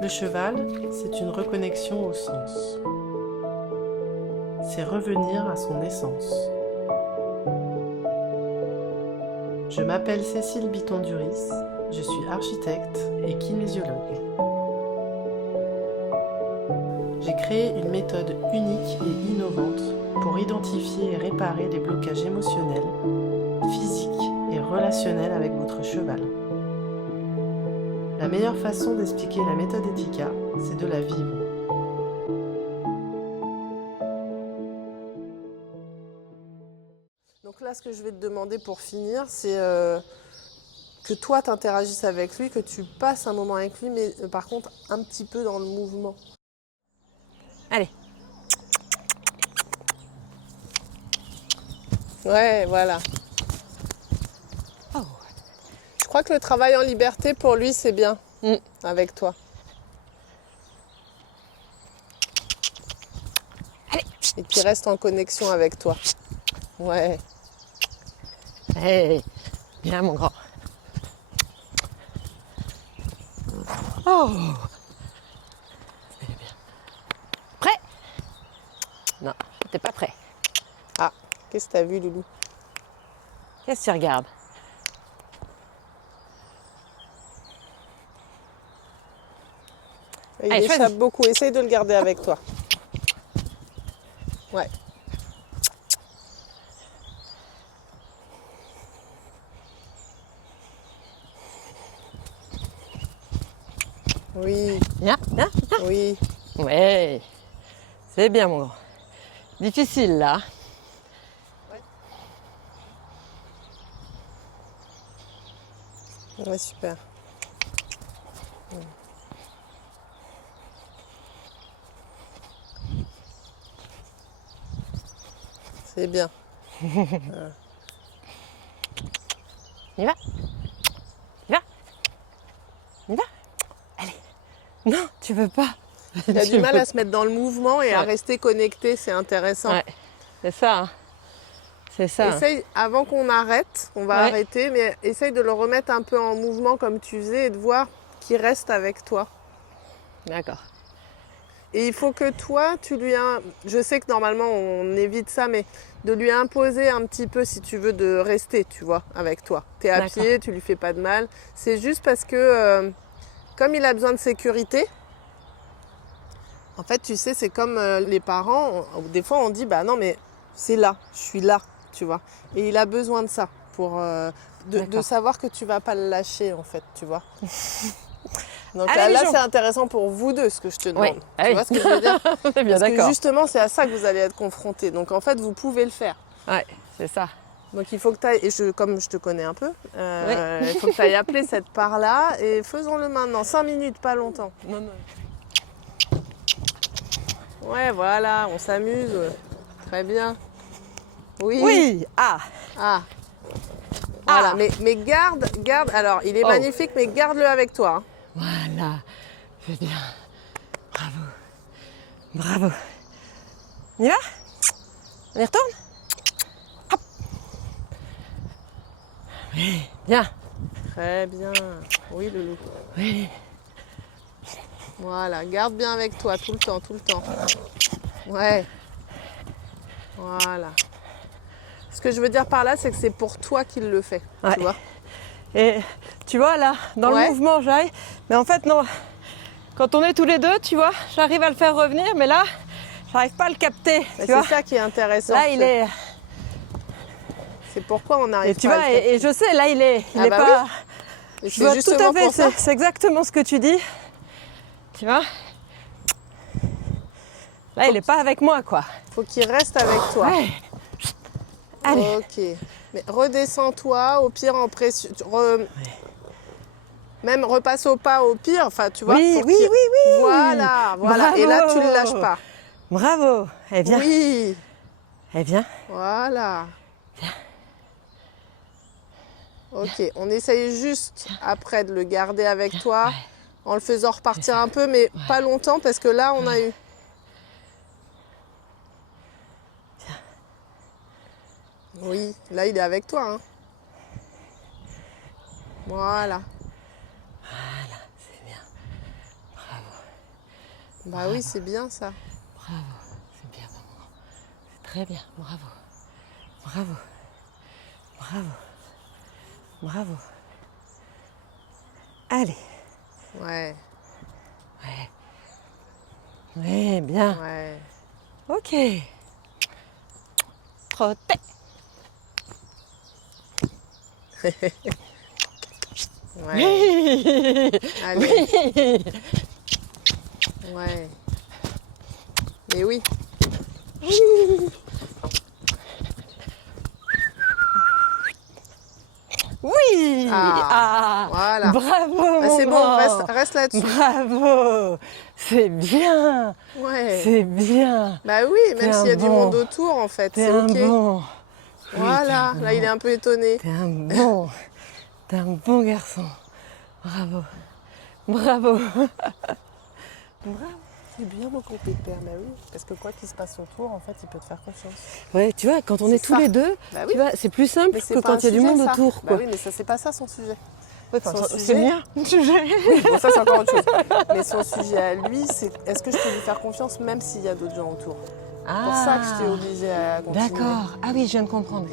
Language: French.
Le cheval, c'est une reconnexion au sens. C'est revenir à son essence. Je m'appelle Cécile Bitton-Duris, je suis architecte et kinésiologue. J'ai créé une méthode unique et innovante pour identifier et réparer les blocages émotionnels, physiques et relationnels avec votre cheval. La meilleure façon d'expliquer la méthode Etika, c'est de la vivre. Donc là, ce que je vais te demander pour finir, c'est que toi, tu interagisses avec lui, que tu passes un moment avec lui, mais par contre, un petit peu dans le mouvement. Allez. Ouais, voilà. Oh. Je crois que le travail en liberté, pour lui, c'est bien, avec toi. Allez. Et qu'il reste en connexion avec toi. Ouais. Hey, bien mon grand. Oh. C'est bien. Prêt? Non, t'es pas prêt. Ah, qu'est-ce que t'as vu, Loulou? Qu'est-ce que tu regardes? Il Allez, échappe choisis. beaucoup, essaye de le garder avec toi. Ouais. Oui, Viens, viens, viens. oui. Ouais, c'est bien mon grand. Difficile là. Ouais, super. C'est bien. Il va. Il va. Il va. Allez. Non, tu veux pas. Il a du mal à se mettre dans le mouvement et à rester connecté, c'est intéressant. Ouais, c'est ça. Hein. C'est ça. Essaye, avant qu'on arrête, on va arrêter, mais essaye de le remettre un peu en mouvement comme tu faisais et de voir qu'il reste avec toi. D'accord. Et il faut que toi, je sais que normalement on évite ça, mais de lui imposer un petit peu, si tu veux, de rester, tu vois, avec toi. T'es à pied, tu lui fais pas de mal. C'est juste parce que, comme il a besoin de sécurité, en fait, tu sais, c'est comme les parents, des fois on dit, bah non, mais c'est là, je suis là, tu vois. Et il a besoin de ça, pour de savoir que tu vas pas le lâcher, en fait, tu vois. Donc allez, là c'est intéressant pour vous deux, ce que je te demande. Oui. Tu vois ce que je veux dire? C'est bien Parce que d'accord. justement, c'est à ça que vous allez être confrontés. Donc en fait, vous pouvez le faire. Ouais, c'est ça. Donc il faut que tu ailles, et comme je te connais un peu, il faut que tu ailles appeler cette part-là et faisons-le maintenant. 5 minutes, pas longtemps. Non, non. Ouais, voilà, on s'amuse. Très bien. Oui. Oui. Ah. Ah. Voilà, Ah. mais garde. Alors, il est magnifique, mais garde-le avec toi. Hein. Voilà. C'est bien. Bravo. Bravo. On y va? On y retourne? Hop. Oui, bien. Très bien. Oui, Loulou. Oui. Voilà, garde bien avec toi tout le temps, tout le temps. Ouais. Voilà. Ce que je veux dire par là, c'est que c'est pour toi qu'il le fait, tu vois. Et tu vois là, dans le mouvement, j'aille. Mais en fait, non. Quand on est tous les deux, tu vois, j'arrive à le faire revenir, mais là, j'arrive pas à le capter. C'est ça qui est intéressant. Là, il est. C'est pourquoi on arrive. Et tu vois, et je sais, là, il est pas. Oui. Je vois tout à fait. C'est exactement ce que tu dis. Tu vois. Là, il est pas avec moi, quoi. Faut qu'il reste avec toi. Ouais. Allez. Ok. Mais redescends-toi, au pire en pression. Même repasse au pas au pire, enfin tu vois. Oui. Voilà. Bravo. Et là tu ne le lâches pas. Bravo. Eh bien. Oui. Eh bien. Voilà. Viens. Ok, on essaye juste après de le garder avec toi, en le faisant repartir un peu, mais pas longtemps parce que là on a eu. Oui, là il est avec toi. Hein. Voilà. Voilà, c'est bien. Bravo. Bah oui, c'est bien ça. Bravo, c'est bien maman. C'est très bien, bravo. Bravo. Bravo. Bravo. Allez. Ouais, Ouais. Ouais, bien. ouais. Ok. Trottez. Ouais. Oui. Allez, Oui. ouais. Mais oui. Oui. Ah, voilà. Bravo, Bah, mon c'est bon, grand. reste là-dessus. Bravo. C'est bien. Ouais. C'est bien. Bah oui, T'es même s'il un y a du bon. monde autour, en fait, T'es c'est un ok. bon. Oui, t'es Voilà, un là, il est bon. un peu étonné. T'es un bon. T'es un bon garçon. Bravo. Bravo. Bravo. C'est bien mon compé de père, bah oui. Parce que quoi qu'il se passe autour, en fait, il peut te faire confiance. Ouais, tu vois, quand on C'est est tous ça. les deux, Bah oui. tu vois, c'est plus simple Mais c'est que pas un quand il y a du sujet, monde ça. autour, Bah quoi. oui, mais ça, c'est pas ça son sujet. Ouais, Son c'est sujet. bien. Sujet. Oui, bon, ça, c'est encore autre chose. Mais son sujet à lui, c'est est-ce que je peux lui faire confiance même s'il y a d'autres gens autour. C'est pour ça que je t'ai obligée à continuer. D'accord. Ah oui, je viens de comprendre.